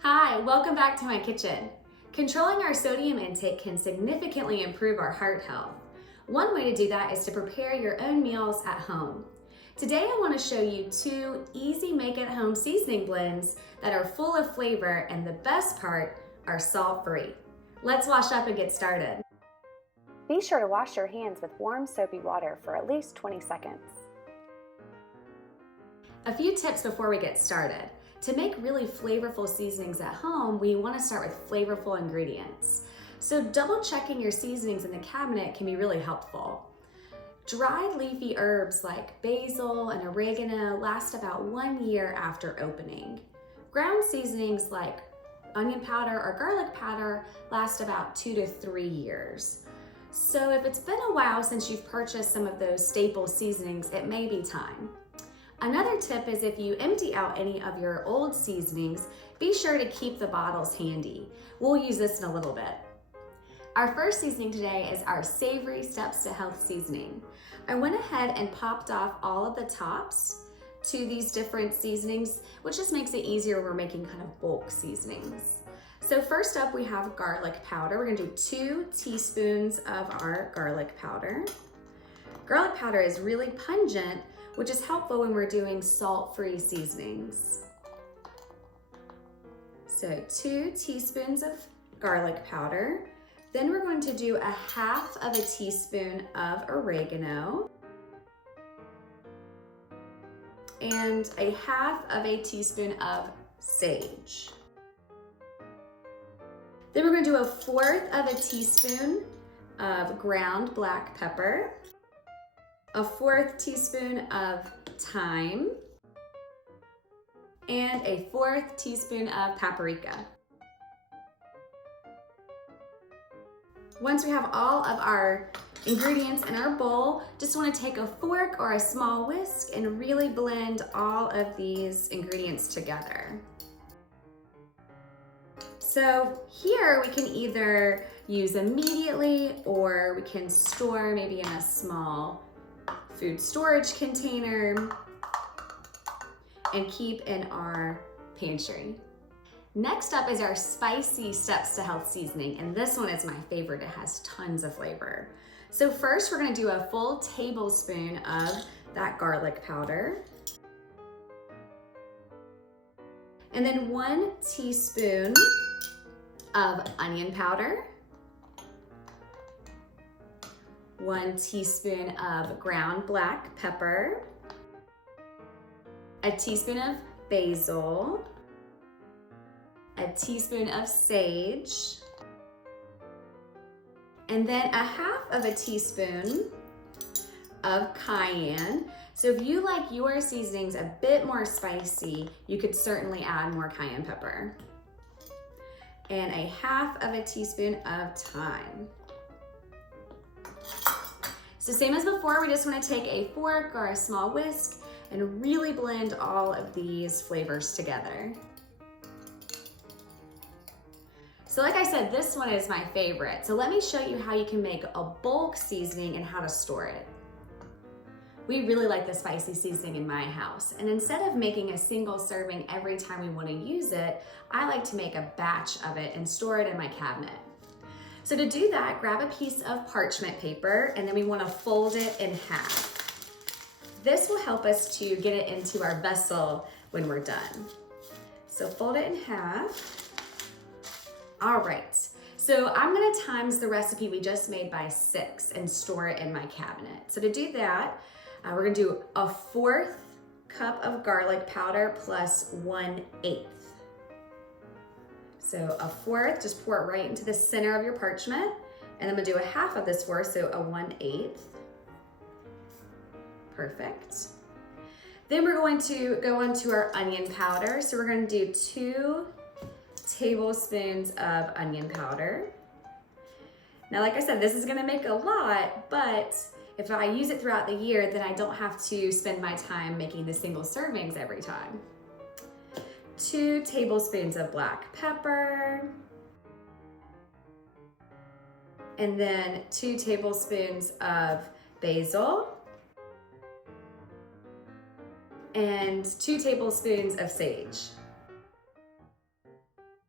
Hi, welcome back to my kitchen. Controlling our sodium intake can significantly improve our heart health. One way to do that is to prepare your own meals at home. Today I want to show you 2 easy make-at-home seasoning blends that are full of flavor, and the best part, are salt-free. Let's wash up and get started. Be sure to wash your hands with warm soapy water for at least 20 seconds. A few tips before we get started. To make really flavorful seasonings at home, we want to start with flavorful ingredients. So double checking your seasonings in the cabinet can be really helpful. Dried leafy herbs like basil and oregano last about 1 year after opening. Ground seasonings like onion powder or garlic powder last about 2 to 3 years. So if it's been a while since you've purchased some of those staple seasonings, it may be time. Another tip is if you empty out any of your old seasonings, be sure to keep the bottles handy. We'll use this in a little bit. Our first seasoning today is our Savory Steps to Health seasoning. I went ahead and popped off all of the tops to these different seasonings, which just makes it easier when we're making kind of bulk seasonings. So first up we have garlic powder. We're gonna do 2 teaspoons of our garlic powder. Garlic powder is really pungent, which is helpful when we're doing salt-free seasonings. So 2 teaspoons of garlic powder. Then we're going to do 1/2 of a teaspoon of oregano and 1/2 of a teaspoon of sage. Then we're going to do 1/4 of a teaspoon of ground black pepper, 1/4 teaspoon of thyme, and 1/4 teaspoon of paprika. Once we have all of our ingredients in our bowl, just want to take a fork or a small whisk and really blend all of these ingredients together. So here we can either use immediately or we can store maybe in a small food storage container and keep in our pantry. Next up is our Spicy Steps to Health seasoning, and this one is my favorite. It has tons of flavor. So first we're gonna do a full tablespoon of that garlic powder, and then 1 teaspoon of onion powder, 1 teaspoon of ground black pepper, a teaspoon of basil, a teaspoon of sage, and then 1/2 of a teaspoon of cayenne. So if you like your seasonings a bit more spicy, you could certainly add more cayenne pepper. And 1/2 of a teaspoon of thyme. So same as before, we just want to take a fork or a small whisk and really blend all of these flavors together. So like I said, this one is my favorite. So let me show you how you can make a bulk seasoning and how to store it. We really like the spicy seasoning in my house, and instead of making a single serving every time we want to use it, I like to make a batch of it and store it in my cabinet. So to do that, grab a piece of parchment paper, and then we want to fold it in half. This will help us to get it into our vessel when we're done. So fold it in half. All right, so I'm gonna times the recipe we just made by 6 and store it in my cabinet. So to do that, we're gonna do 1/4 cup of garlic powder plus 1/8. So 1/4, just pour it right into the center of your parchment, and I'm gonna do 1/2 of this 4, so a 1/8. Perfect. Then we're going to go on to our onion powder. So we're gonna do 2 tablespoons of onion powder. Now, like I said, this is gonna make a lot, but if I use it throughout the year, then I don't have to spend my time making the single servings every time. 2 tablespoons of black pepper, and then 2 tablespoons of basil, and 2 tablespoons of sage.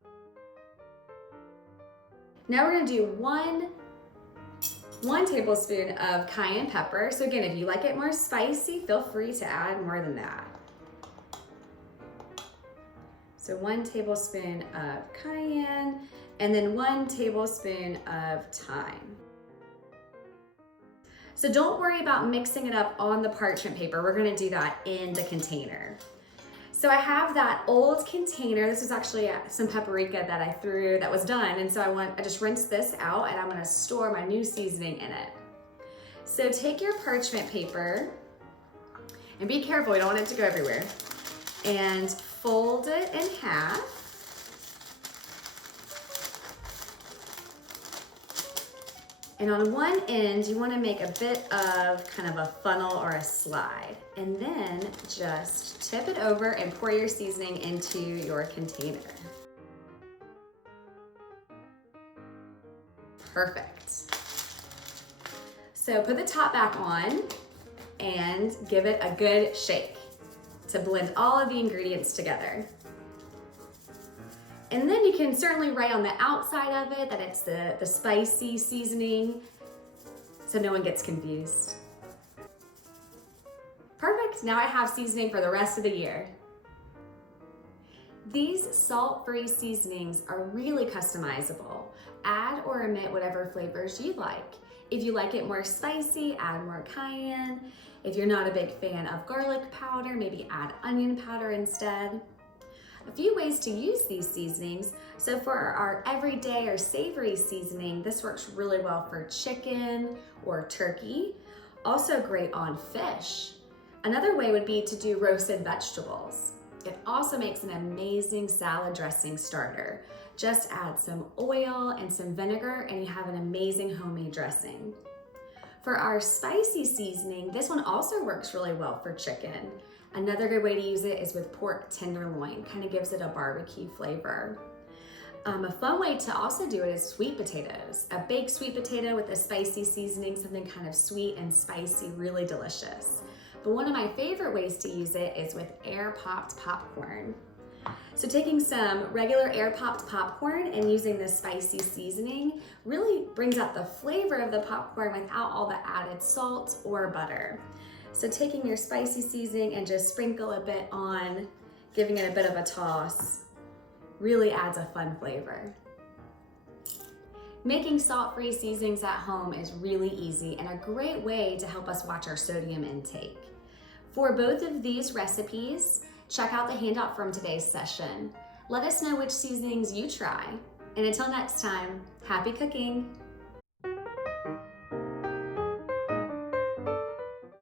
Now we're gonna do one tablespoon of cayenne pepper. So again, if you like it more spicy, feel free to add more than that. So 1 tablespoon of cayenne, and then 1 tablespoon of thyme. So don't worry about mixing it up on the parchment paper. We're gonna do that in the container. So I have that old container. This was actually some paprika that I threw that was done. And so I just rinsed this out and I'm gonna store my new seasoning in it. So take your parchment paper and be careful, we don't want it to go everywhere. And fold it in half. And on one end, you want to make a bit of kind of a funnel or a slide. And then just tip it over and pour your seasoning into your container. Perfect. So put the top back on and give it a good shake to blend all of the ingredients together. And then you can certainly write on the outside of it that it's the spicy seasoning so no one gets confused. Perfect, now I have seasoning for the rest of the year. These salt-free seasonings are really customizable. Add or omit whatever flavors you like. If you like it more spicy, add more cayenne. If you're not a big fan of garlic powder, maybe add onion powder instead. A few ways to use these seasonings. So for our everyday or savory seasoning, this works really well for chicken or turkey. Also great on fish. Another way would be to do roasted vegetables. It also makes an amazing salad dressing starter. Just add some oil and some vinegar and you have an amazing homemade dressing. For our spicy seasoning, this one also works really well for chicken. Another good way to use it is with pork tenderloin, kind of gives it a barbecue flavor. A fun way to also do it is sweet potatoes. A baked sweet potato with a spicy seasoning, something kind of sweet and spicy, really delicious. But one of my favorite ways to use it is with air-popped popcorn. So taking some regular air-popped popcorn and using this spicy seasoning really brings out the flavor of the popcorn without all the added salt or butter. So taking your spicy seasoning and just sprinkle a bit on, giving it a bit of a toss, really adds a fun flavor. Making salt-free seasonings at home is really easy and a great way to help us watch our sodium intake. For both of these recipes, check out the handout from today's session. Let us know which seasonings you try. And until next time, happy cooking!